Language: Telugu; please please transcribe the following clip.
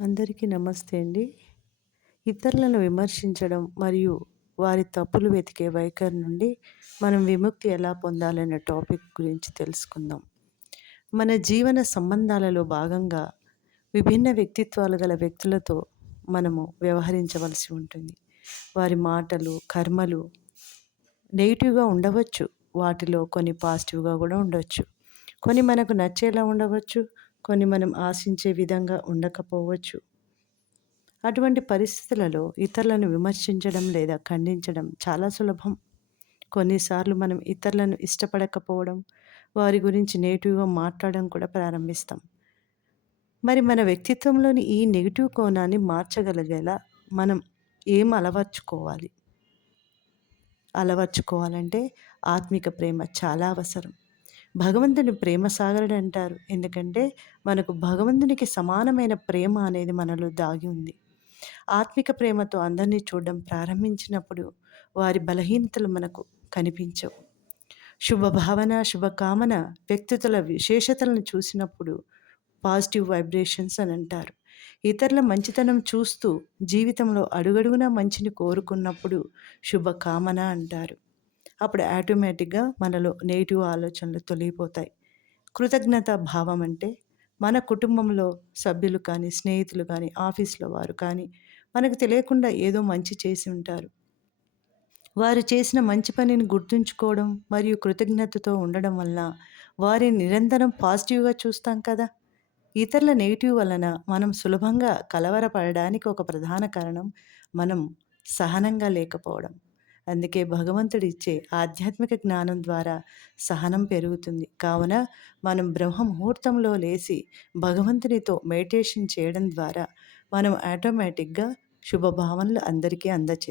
అందరికీ నమస్తే అండి. ఇతరులను విమర్శించడం మరియు వారి తప్పులు వెతికే వైఖరి నుండి మనం విముక్తి ఎలా పొందాలనే టాపిక్ గురించి తెలుసుకుందాం. మన జీవన సంబంధాలలో భాగంగా విభిన్న వ్యక్తిత్వాలు గల వ్యక్తులతో మనము వ్యవహరించవలసి ఉంటుంది. వారి మాటలు కర్మలు నెగిటివ్గా ఉండవచ్చు. వాటిలో కొన్ని పాజిటివ్గా కూడా ఉండవచ్చు కొన్ని మనకు నచ్చేలా ఉండవచ్చు. కొన్ని మనం ఆశించే విధంగా ఉండకపోవచ్చు. అటువంటి పరిస్థితులలో ఇతరులను విమర్శించడం లేదా ఖండించడం చాలా సులభం. కొన్నిసార్లు మనం ఇతరులను ఇష్టపడకపోవడం వారి గురించి నెగిటివ్గా మాట్లాడడం కూడా ప్రారంభిస్తాం. మరి మన వ్యక్తిత్వంలోని ఈ నెగిటివ్ కోణాన్ని మార్చగలిగేలా మనం ఏం అలవర్చుకోవాలి? అలవర్చుకోవాలంటే ఆత్మిక ప్రేమ చాలా అవసరం. భగవంతుని ప్రేమ సాగరుడు అంటారు. ఎందుకంటే మనకు భగవంతునికి సమానమైన ప్రేమ అనేది మనలో దాగి ఉంది. ఆత్మిక ప్రేమతో అందరినీ చూడడం ప్రారంభించినప్పుడు వారి బలహీనతలు మనకు కనిపించవు. శుభభావన శుభకామన వ్యక్తితుల విశేషతలను చూసినప్పుడు పాజిటివ్ వైబ్రేషన్స్ అని అంటారు. ఇతరుల మంచితనం చూస్తూ జీవితంలో అడుగడుగునా మంచిని కోరుకున్నప్పుడు శుభకామన అంటారు. అప్పుడు ఆటోమేటిక్గా మనలో నెగిటివ్ ఆలోచనలు తొలగిపోతాయి. కృతజ్ఞత భావం అంటే మన కుటుంబంలో సభ్యులు కానీ స్నేహితులు కానీ ఆఫీస్లో వారు కానీ మనకు తెలియకుండా ఏదో మంచి చేసి ఉంటారు. వారు చేసిన మంచి పనిని గుర్తుంచుకోవడం మరియు కృతజ్ఞతతో ఉండడం వలన వారిని నిరంతరం పాజిటివ్గా చూస్తాం కదా! ఇతరుల నెగిటివ్ వలన మనం సులభంగా కలవరపడడానికి ఒక ప్రధాన కారణం మనం సహనంగా లేకపోవడం. అందుకే భగవంతుడు ఇచ్చే ఆధ్యాత్మిక జ్ఞానం ద్వారా సహనం పెరుగుతుంది. కావున మనం బ్రహ్మ ముహూర్తంలో లేచి భగవంతునితో మెడిటేషన్ చేయడం ద్వారా మనం ఆటోమేటిక్గా శుభభావనలు అందరికీ అందచే